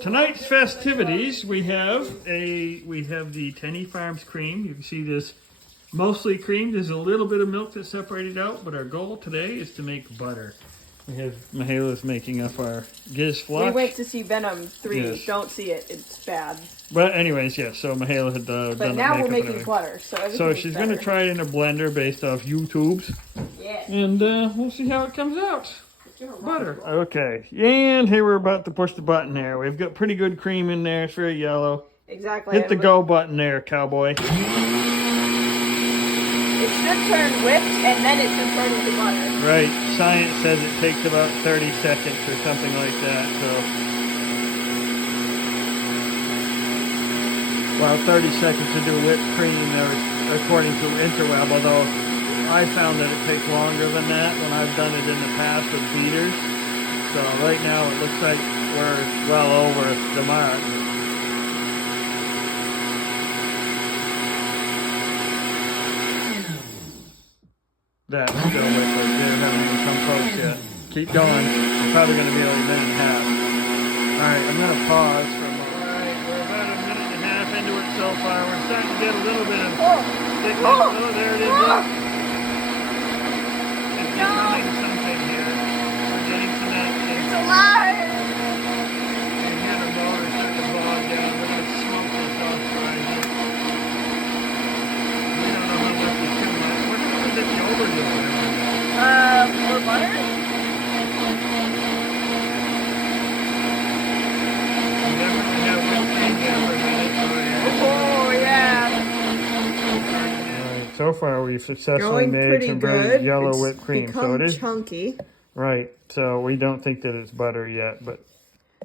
tonight's festivities, we have the Tenny Farms cream. You can see this mostly cream. There's a little bit of milk that's separated out, but our goal today is to make butter. We have Mahala's making up our Giz Flux. We wait to see Venom 3. Yes. Don't see it. It's bad. But anyways, yeah, so Mahala had done But the now we're makeup and making everything. butter, so So she's going to try it in a blender based off YouTube's. Yeah. And we'll see how it comes out. Butter. Okay, and here we're about to push the button there. We've got pretty good cream in there. It's very yellow. Exactly. Hit the go button there, cowboy. It should turn whipped, and then it should turn into butter. Right. Science says it takes about 30 seconds or something like that. So, well, 30 seconds to do whipped cream there, according to Interweb, although I found that it takes longer than that when I've done it in the past with beaters. So right now it looks like we're well over the mark. That's still liquid. It hasn't even come close yet. Keep going. We're probably going to be a minute and a half. Alright, I'm going to pause for a moment. Alright, we're about a minute and a half into it so far. We're starting to get a little bit of thickness. Oh, there it is. It's becoming something here. We're getting some action. It's alive! You hear the motor start to bog down. We're going to smoke this off right here. We don't know how much is too much. What happens if you overdo it? More butter? We definitely have whipped cream down for a minute. Oh, yeah. So far, we've successfully Going made pretty some good. very yellow It's whipped cream. So become it is chunky. right. So we don't think that it's butter yet, but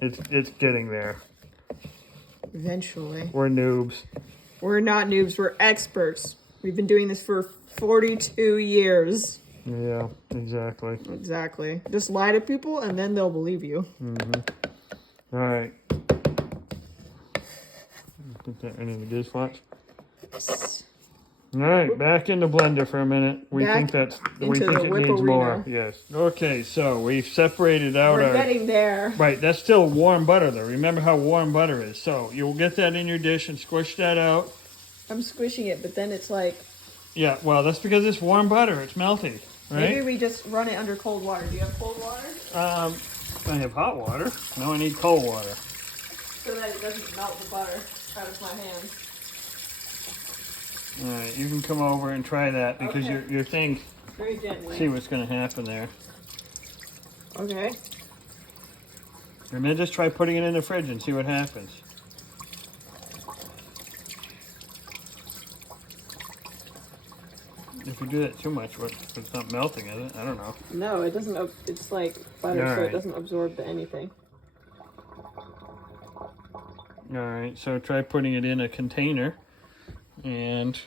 it's getting there. Eventually. We're noobs. We're not noobs. We're experts. We've been doing this for 42 years. Yeah, exactly. Exactly. Just lie to people, and then they'll believe you. All right. Put that right in the Giz Flux. All right, back in the blender for a minute. We think it needs more. Yes. Okay, so we've separated out We're our. getting there. Right, that's still warm butter though. Remember how warm butter is. So you'll get that in your dish and squish that out. I'm squishing it, but then it's like... Yeah, well, that's because it's warm butter. It's melty, right? Maybe we just run it under cold water. Do you have cold water? I have hot water. No, I need cold water. So that it doesn't melt the butter out of my hands. All right, you can come over and try that because Okay. your thing. Very gently. See what's going to happen there. Okay. And then just try putting it in the fridge and see what happens. If you do that too much, it's not melting, is it? I don't know. No, it doesn't. It's like butter, so Alright. it doesn't absorb to anything. All right, so try putting it in a container and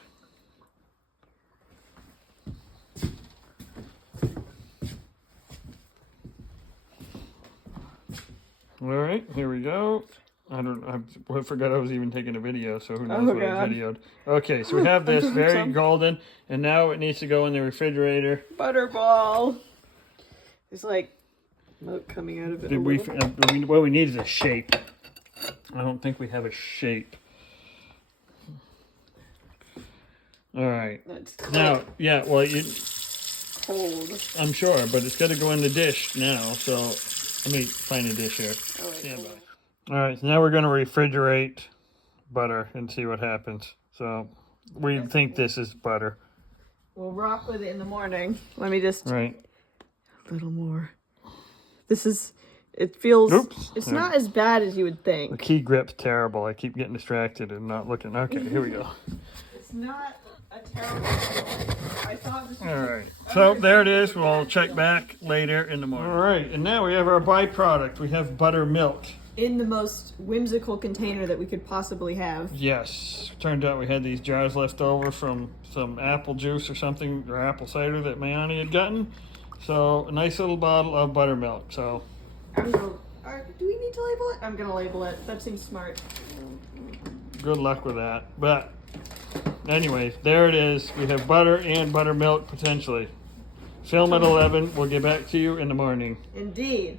all right, here we go. I forgot I was even taking a video, so who knows what I videoed. Okay, so we have this very golden, and now it needs to go in the refrigerator. Butterball. It's like milk coming out of it. What we need is a shape. I don't think we have a shape. All right. Now, yeah, well, cold. I'm sure, but it's got to go in the dish now, so let me find a dish here. Stand by. All right, so now we're going to refrigerate butter and see what happens. So we think this is butter. We'll rock with it in the morning. Let me just... Right. A little more. This is... It feels... Oops. It's not as bad as you would The think. key grip's terrible. I keep getting distracted and not looking. Okay, here we go. It's not a terrible feeling. I thought this was... All right, so there it is. We'll check back later in the morning. All right, and now we have our byproduct. We have buttermilk. In the most whimsical container that we could possibly have. Yes, turned out we had these jars left over from some apple juice or something, or apple cider that Mayani had gotten. So a nice little bottle of buttermilk. So Do we need to label it? I'm gonna label it. That seems smart. good luck with that. But anyways, there it is. We have butter and buttermilk potentially. Film at 11. We'll get back to you in the morning. Indeed.